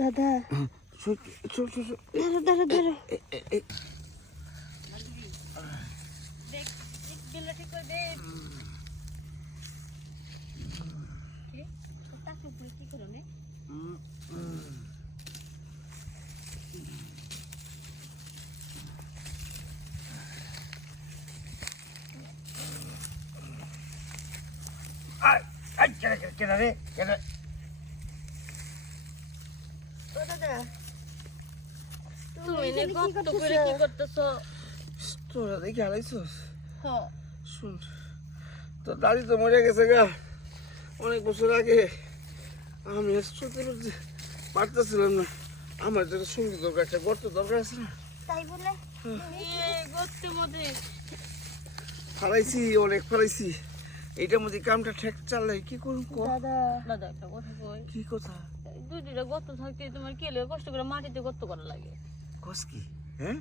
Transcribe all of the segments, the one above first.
দাদা দাঁড়া দাঁড়া দাঁড়া তোরা দেখি হারাইছস? শুন, তোর দাদি তো মরে গেছে গা অনেক বছর আগে। আমি চলতে চলতে পারতেছিলাম না। আমার যেটা সঙ্গী দরকার, একটা গর্ত দরকার আছে না? তাই বলে গর্তের মধ্যে ফালাইছি, অনেক ফালাইছি। এইটার মধ্যে কামটা ঠেক চাললাই কি করুন? দাদা দাদা একটা কথা কই। কি কথা? দুইটা গর্ত থাকতে তোমার কি লাগে কষ্ট করে মাটিতে গর্ত করা লাগে? কস কি? হ্যাঁ,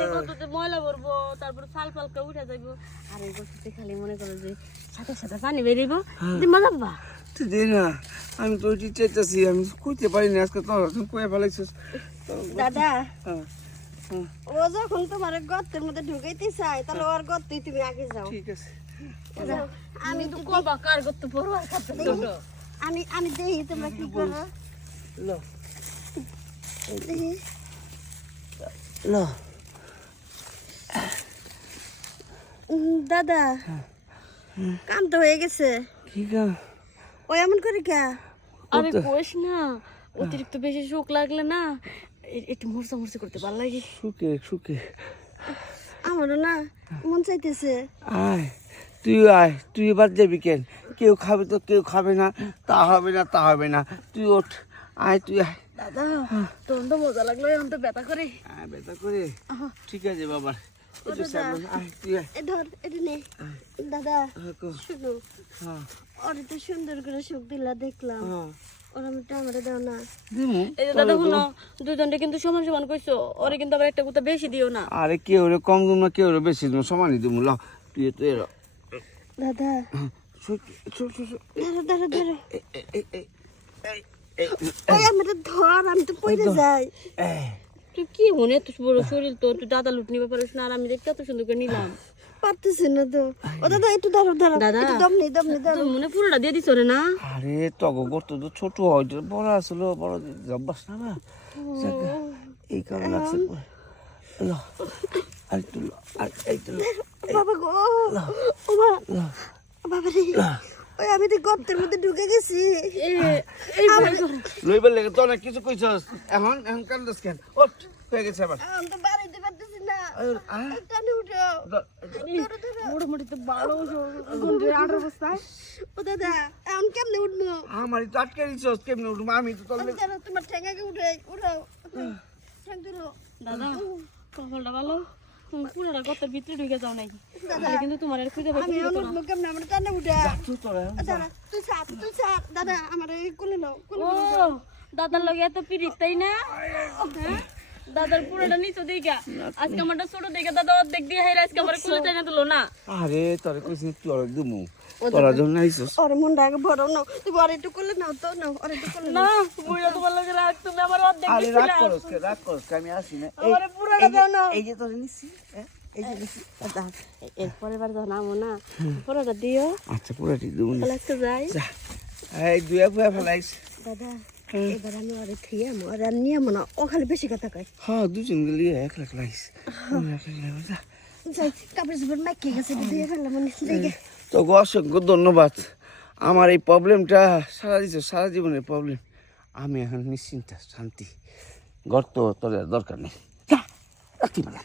এই গর্ততে ময়লা ভরবো, তারপরে ফাল ফালকা উঠে যাইবো, আর এই গর্ততে খালি মনে করো যে সাথে সাথে পানি বেরিব, মজা পাবা। তুই দে না, আমি তো ওইটি চাইতেছি, আমি কইতে পারি না আজকে। তোর তুমি কয়ে ফেলাইছিস দাদা। ও যখন তোমার গর্তের মধ্যে ঢুকাইতে চাই, তাহলে ওর গর্তেই তুমি আগে যাও। ঠিক আছে, আমি তো কবা কার গর্ত পড়ো আর কাছে ছোট। আমি দেখি তোমরা কি করো। লো দেখি লো দাদা, কাম তো হয়ে গেছে। কি কাম? ও এমন করে কে? আরে কোষ না, অতিরিক্ত বেশি শোক লাগলে না একটু মরচা মরচি করতে ভালো লাগে। সুখে সুখে আমারও না মন চাইতেছে। আয়, তুই আয়, তুই এবার যাবি কেন? কেউ খাবে তো কেউ খাবে না, তা হবে না তা হবে না। তুই ওঠ, আয় তুই আয়। দাদা তোর তো মজা লাগলো, এখন তো ব্যথা করে। আয়, ব্যথা করে? ঠিক আছে বাবা, আয় তুই আয়। ধর এটা নে দাদা। শুনো, হ্যাঁ ওরে তো সুন্দর করে সুখ দিলা দেখলাম, ওরা আমারে দাও না। এই যে দাদা শুনো, দুজনটা কিন্তু সমান সমান কইছো, ওরে কিন্তু আবার একটা কথা বেশি দিও না। আরে কেউ রে কম দিম না, কেউ রে বেশি দিম, সমানই দিম। ল তুই তো এরা দাদা দাঁড়া দাঁড়া দাঁড়া। ওই আমারে ধর, আমি তো পড়ে যাই। তুই কি মনে এত বড় শরীর, তো তুই দাদা লুট নিবে পারিস না, আর আমি দেখতে এত সুন্দর করে নিলাম। পারতেছি না তো। ও দাদা একটু দাঁড়াও দাঁড়াও, একটু দম নেই দাঁড়াও। মনে পুরোটা দিয়ে দিছ রে না? আরে তগো গর্ত তো ছোট হয়, বড় আসলো, বড় জব্বাস না বা এই কারণে লাগছে। ল আর একটু ল, আর একটু ল। বাবা গো, ও বাবা রে, ওই আমি তো গর্তের মধ্যে ঢুকে গেছি। লইবার লেগে তো অনেক কিছু কইছস, এখন এখন কান্দাস কেন? ওঠ, হয়ে গেছে আবার। আমি তো বাড়াইতে পারতেছি না, টানে উঠাও। মোটামুটি তো ভালো গন্ডের 18 অবস্থায়। ও দাদা এখন কেমনে উঠবো? আমারই তো আটকে দিছস, কেমনে উঠবো? আমি তো তোর তোমার ঠ্যাঙ্গাকে উঠাও, ঠ্যাং তুলো। দাদা কপালটা ভালো, তুমি পুরোটা গর্তের ভিতরে ঢুকে যাও নাই, কিন্তু তোমার আর খুঁজে পাচ্ছি না। আমি উঠবো কেমনে? আমার টানে উঠা। দাদা তুই ছাড় দাদা, আমার কোলে নাও। ও দাদার লগে এত পিরিত তাই না? হ্যাঁ, দাদার পুরোটা নিচে দেখা, আজকে আমারটা ছোট দেখে দাদা অর্ধেক দিয়ে হাইরা আজকে আমার কোলে টাইনা তুলো না। আরে তোরে কইছিস তুই আর দিমু, তোরা জন্য আইছস। আরে মনটা আগে ভরো নাও, তুমি আর একটু কোলে নাও তো, নাও আর একটু কোলে নাও। বুইড়া তোমার লগে রাখ, তুমি আমার অর্ধেক আরে দিছিলা। রাগ করস, আমি আসি না। আমারে পুরোটা দাও না। এই যে তোরে নিছি, এই যে নিছি। দাদা এরপরের বার যখন আমো না, পুরোটা দিও। আচ্ছা পুরোটি দিমু না। আজকে যাই। এই দুয়া ফুয়া ফেলাইছ। দাদা এবার আমি ওরে থিয়ে আমো, আর নিয়ে আমো না, ও খালি বেশি কথা কয়। হ্যাঁ দুজন গেলি এক লাখ লাইস। যাই কাপড় চোপড় মাইকে গেছে, দিয়ে ফেললাম মনে দেখে। তো অসংখ্য ধন্যবাদ। আমার এই প্রবলেমটা সারা জীবনের প্রবলেম। আমি এখন নিশ্চিন্ত, শান্তি। গর্ত তোর দরকার নেই। রাখতে পারলাম।